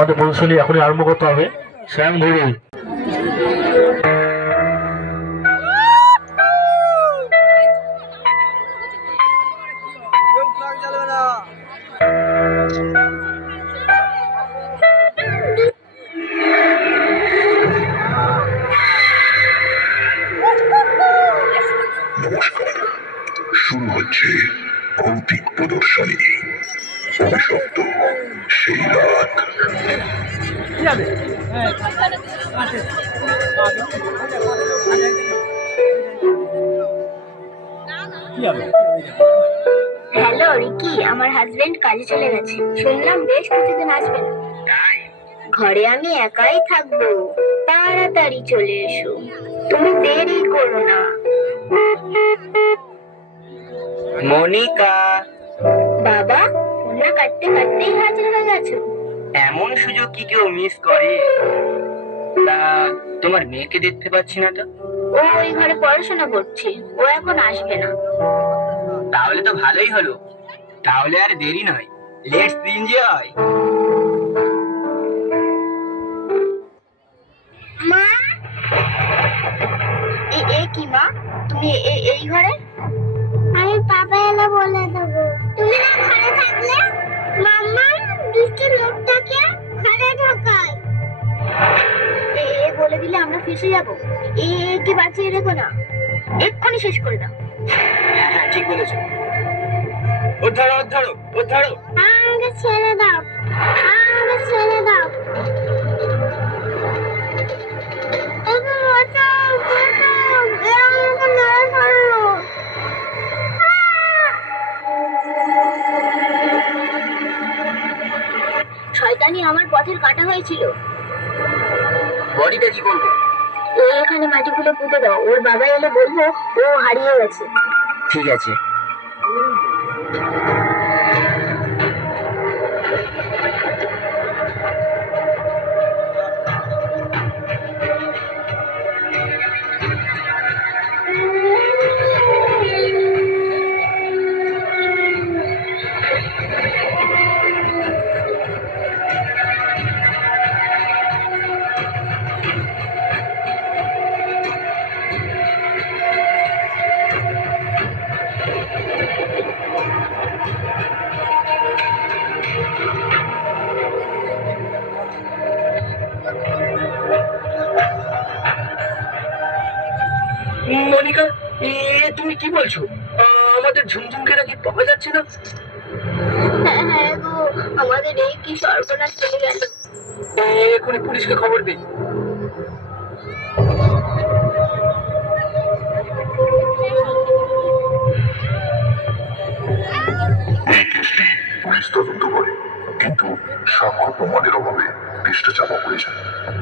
আমাদের প্রদর্শনী এখনই আরম্ভ করতে হবে। শ্যাম ঘুরে শুরু হচ্ছে ভৌতিক প্রদর্শনী, অভিশপ্ত সেই রাত। হ্যালো রিকি, আমার হাজবেন্ড কাজে চলে গেছে, শুনলাম বেশ কিছুদিন আসবে না। ঘরে আমি একাই থাকবো, তাড়াতাড়ি চলে এসো, তুমি দেরি করো না। মনিকা, বাবা, ফোনটা কাটতে কাটতেই হাজির হয়ে গেছো। এমন সুযোগ কি কেউ মিস করে? তা তোমার মেয়েকে দেখতে পাচ্ছি না তো। ও ওই ঘরে পড়াশোনা করছে, ও এখন আসবে না। তাহলে তো ভালোই হলো, তাহলে আর দেরি নয়, লেটস এনজয়। মা, এ কি মা, তুমি এই ঘরে? আমি পাপা এলে বলে দেবো। তুমি না ঘরে থাকলে মাম্মা দুষ্ট লোকটাকে ঘরে ঢোকায়। এ বলে দিলে আমরা ফেসে যাবো। একে বাঁচিয়ে রেখো না, এক্ষুনি শেষ করে দাও। হ্যাঁ ঠিক বলেছো। ধরো ধরো ধরো। আমাকে ছেড়ে দাও, আমাকে ছেড়ে দাও। শয়তানি আমার পথের কাটা হয়েছিল। বডিটা কি করবো? এখানে মাটিগুলো পুঁতে দাও, ওর বাবা এলে বলবো ও হারিয়ে গেছে। ঠিক আছে। মনিকা, তুমি কি বলছো? আমাদের ঝুমঝুমকে নাকি পাওয়া যাচ্ছে না? হ্যাঁ গো, আমাদের এই কি সর্বনাশ চলে গেল। এখনই পুলিশকে খবর দিই। এই কেসটি পুলিশ তদন্ত করে, কিন্তু সাক্ষ্য প্রমাণের অভাবে কেসটা চাপা পড়ে যায়।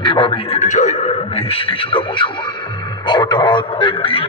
এভাবেই কেটে যায় বেশ কিছুটা বছর। হঠাৎ একদিন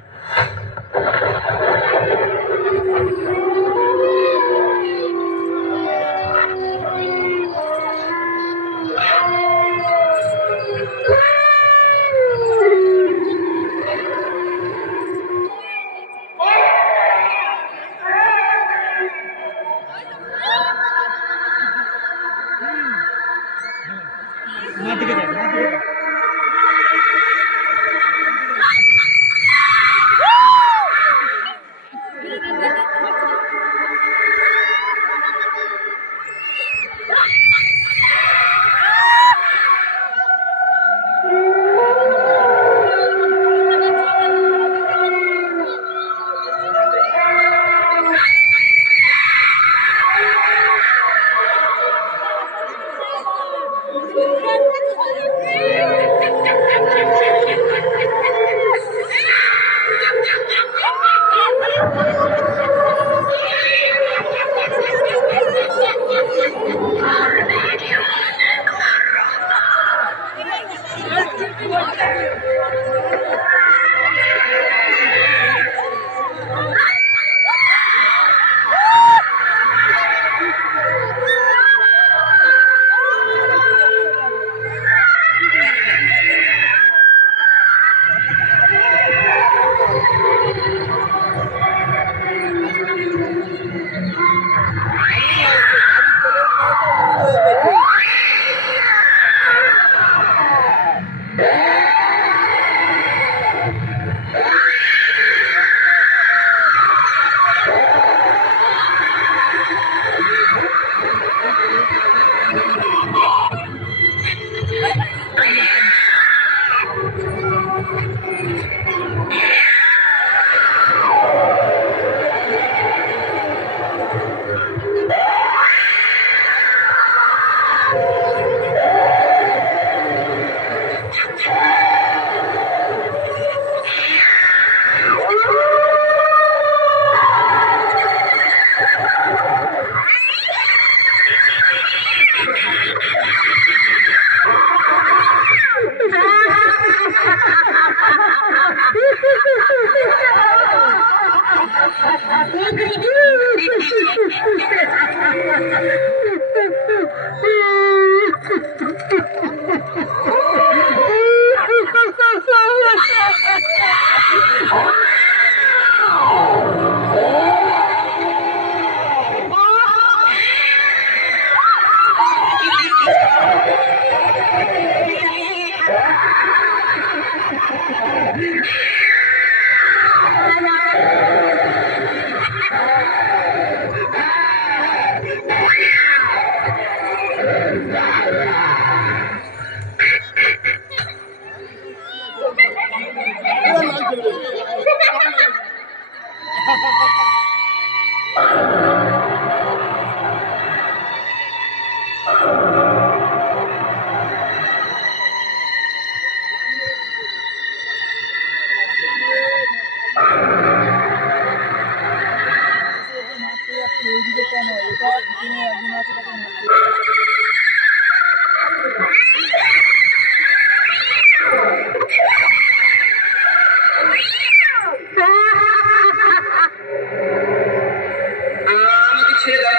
আমাকে ছেড়ে দাও,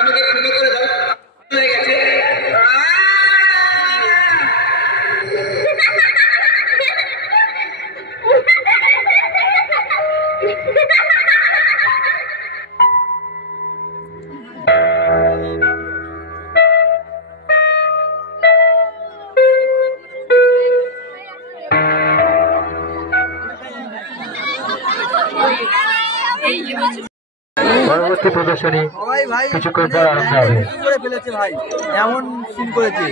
আমাকে ক্ষমা করে দাও, হয়ে গেছে। পরবর্তী প্রদর্শনী সবাই ভাই কিছুক্ষণ পর আরম্ভ হবে। করে ফেলেছে ভাই, এমন সিন করেছে।